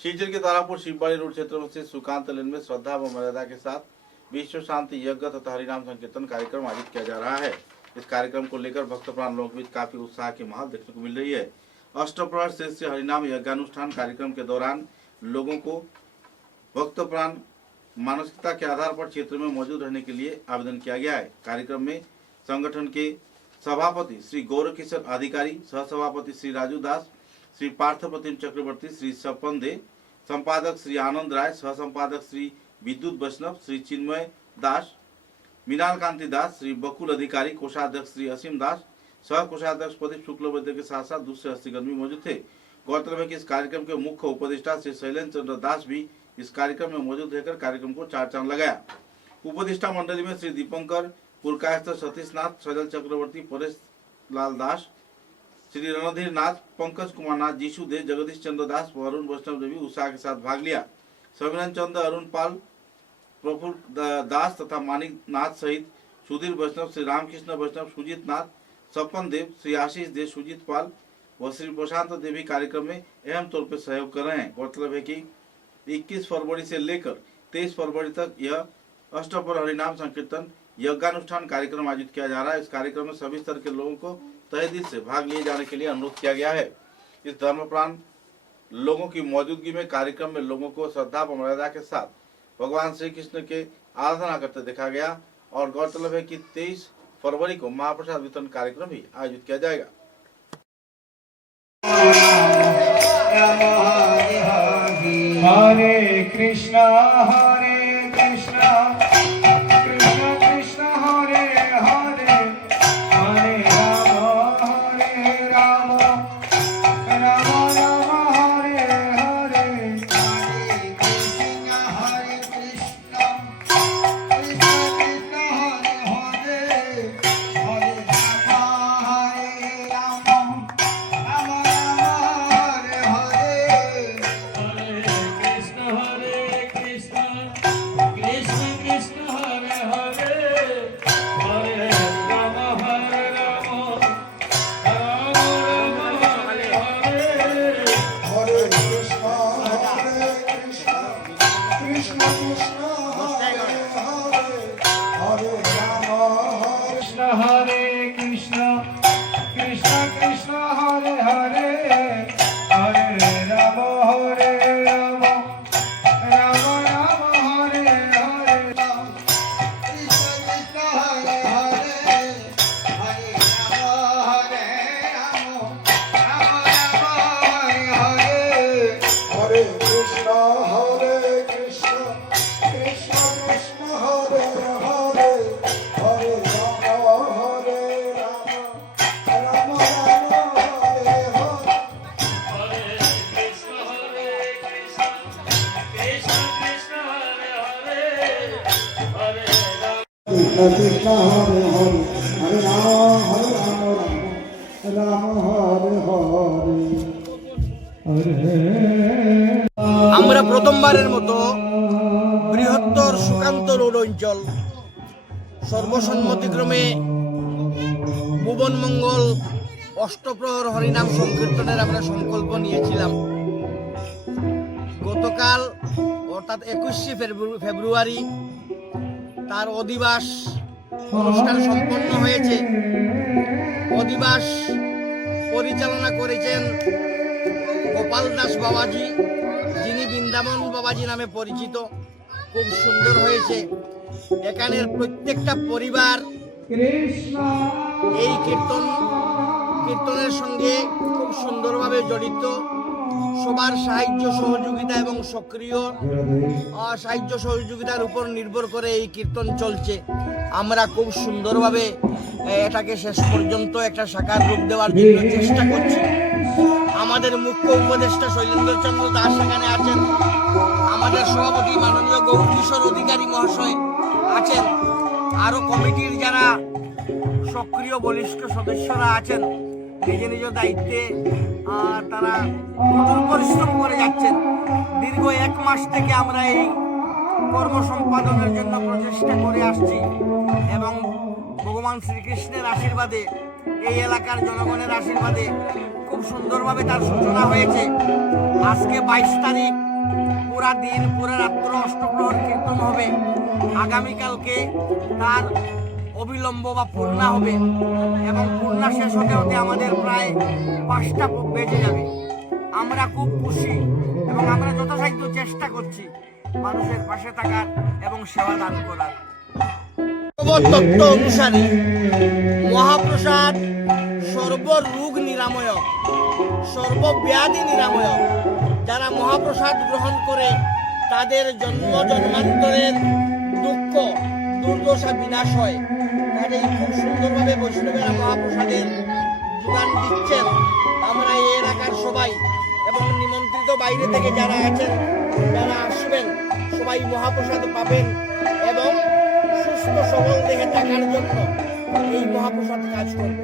शिवचर के तारापुर शिवबाड़ी रोड क्षेत्र में स्थित सुकांत लेन में श्रद्धा व मर्यादा के साथ विश्व शांति यज्ञ तथा हरिनाम संकीर्तन कार्यक्रम आयोजित किया जा रहा है। इस कार्यक्रम को लेकर भक्त प्राण लोगों के बीच काफी उत्साह की माहौल देखने को मिल रही है। अष्टप्रहर शेष हरिनाम यज्ञानुष्ठान कार्यक्रम के दौरान लोगों को भक्त प्राण मानसिकता के आधार पर क्षेत्र में मौजूद रहने के लिए आवेदन किया गया है। कार्यक्रम में संगठन के सभापति श्री गौरव किशोर अधिकारी, सहसभापति श्री राजू दास, श्री पार्थ प्रतिम चक्रवर्ती, श्री सपन दे, संपादक श्री आनंद राय, सह संपादक श्री विद्युत वैष्णव, श्री चिन्मय दास, मीनाल कांति दास, श्री बकुल अधिकारी, कोषाध्यक्ष श्री असीम दास, सह कोषाध्यक्ष प्रदीप शुक्लवैद्य के साथ साथ दूसरे हस्तीकर्मी मौजूद थे। गौरतलब है कि इस कार्यक्रम के मुख्य उपदेष्टा श्री शैलेंद्र चंद्र दास भी इस कार्यक्रम में मौजूद रहकर कार्यक्रम को चार चांद लगाया। उपदेष्टा मंडली में श्री दीपंकर पुरकायस्थ, सतीश नाथ, सजल चक्रवर्ती, परेश लाल दास, श्री रणधीर नाथ, पंकज कुमार नाथ, जीशु दे, जगदीश चंद्र दास व अरुण वैष्णव ने भी उत्साह के साथ भाग लिया। सविनन चंद्र, अरुण पाल, प्रफुल्ल दास तथा मानिक नाथ सहित सुधीर वैष्णव, श्री रामकृष्ण वैष्णव, सुजीत नाथ, सपन देव, श्री आशीष दे, सुजीत पाल व श्री प्रशांत देवी कार्यक्रम में अहम तौर पर सहयोग कर रहे हैं। गौरतलब है कि 21 फरवरी से लेकर 23 फरवरी तक यह अष्टप्रहर हरिनाम संकीर्तन यज्ञानुष्ठान कार्यक्रम आयोजित किया जा रहा है। इस कार्यक्रम में सभी स्तर के लोगों को तहे दिल से भाग लिए जाने के लिए अनुरोध किया गया है। इस धर्मप्राण लोगों की मौजूदगी में कार्यक्रम में लोगों को श्रद्धा व मर्यादा के साथ भगवान श्री कृष्ण के आराधना करते देखा गया। और गौरतलब है कि 23 फरवरी को महाप्रसाद वितरण कार्यक्रम भी आयोजित किया जाएगा। हरे कृष्णा कृष्णा कृष्ण हरे हरे, हरे राम राम राम हरे हरे, हरे कृष्ण कृष्ण कृष्ण हरे हरे, हरे राम राम हरे हरे, हरे कृष्ण कृष्ण कृष्ण कृष्ण हरे हरे, हरे राम राम हरे हरे, हरे कृष्ण कृष्ण कृष्ण हरे हरे, हरे राम कृष्ण हरे कृष्ण कृष्ण कृष्ण हरे हरे, हरे राम राम राम हरे हरे, कृष्ण कृष्ण हरे हरे, हरे राम राम हरे हरे, हरे कृष्ण कृष्ण कृष्ण हरे हरे, हरे राम राम हरे हरे, हरे कृष्ण कृष्ण कृष्ण कृष्ण हरे हरे, हरे राम कृष्ण कृष्ण हरे हरे, हरे राम हरे हरे। আমরা প্রথমবারের মতো বৃহত্তর সুকান্ত রোড অঞ্চল সর্বসম্মতিক্রমে ভুবন মঙ্গল অষ্টপ্রহর হরিনাম সংকীর্তনের আমরা সংকল্প নিয়েছিলাম। গতকাল অর্থাৎ 21শে ফেব্রুয়ারি তার অধিবাস অনুষ্ঠান সম্পন্ন হয়েছে। অধিবাস পরিচালনা করেছেন গোপাল দাস বাবাজি, যিনি বৃন্দাবন বাবাজি নামে পরিচিত। খুব সুন্দর হয়েছে। এখানের প্রত্যেকটা পরিবার এই কীর্তনের সঙ্গে খুব সুন্দরভাবে জড়িত। সবার সাহায্য সহযোগিতা এবং সক্রিয় সাহায্য সহযোগিতার উপর নির্ভর করে এই কীর্তন চলছে। আমরা খুব সুন্দরভাবে এটাকে শেষ পর্যন্ত একটা সাকার রূপ দেওয়ার জন্য চেষ্টা করছি। আমাদের মুখ্য উপদেষ্টা শৈলেন্দ্র চন্দ্র দাস এখানে আছেন, আমাদের সভাপতি মাননীয় গৌর কিশোর অধিকারী মহাশয় আছেন, আরও কমিটির যারা সক্রিয় বলিষ্ঠ সদস্যরা আছেন, নিজ নিজ দায়িত্বে তারা কঠোর পরিশ্রম করে যাচ্ছেন। দীর্ঘ 1 মাস থেকে আমরা এই কর্ম সম্পাদনের জন্য প্রচেষ্টা করে আসছি এবং ভগবান শ্রীকৃষ্ণের আশীর্বাদে, এই এলাকার জনগণের আশীর্বাদে খুব সুন্দরভাবে তার সূচনা হয়েছে। আজকে 22 তারিখ পুরা দিন পুরা রাত্র অষ্টপ্রহর কীর্তন হবে। আগামীকালকে তার অবিলম্ব বা পূর্ণা হবে এবং পূর্ণা শেষ হতে হতে আমাদের প্রায় 5টা বেজে যাবে। আমরা খুব খুশি এবং আমরা যথাসাধ্য চেষ্টা করছি মানুষের পাশে থাকার এবং সেবা দান করার। তত্ত্ব অনুসারে মহাপ্রসাদ সর্বরোগ নিরাময়ক, সর্বব্যাধি নিরাময়ক। যারা মহাপ্রসাদ গ্রহণ করে তাদের জন্ম জন্মান্তরের দুঃখ দুর্দশা বিনাশ হয়। তাহলে এই খুব সুন্দরভাবে বৈষ্ণবেরা মহাপ্রসাদের যোগান দিচ্ছেন। আমরা এই এলাকার সবাই এবং নিমন্ত্রিত বাইরে থেকে যারা আছেন, যারা আসবেন, সবাই মহাপ্রসাদ পাবেন এবং সুস্থ সবল দেহে থাকার জন্য এই মহাপ্রসাদ কাজ করবে।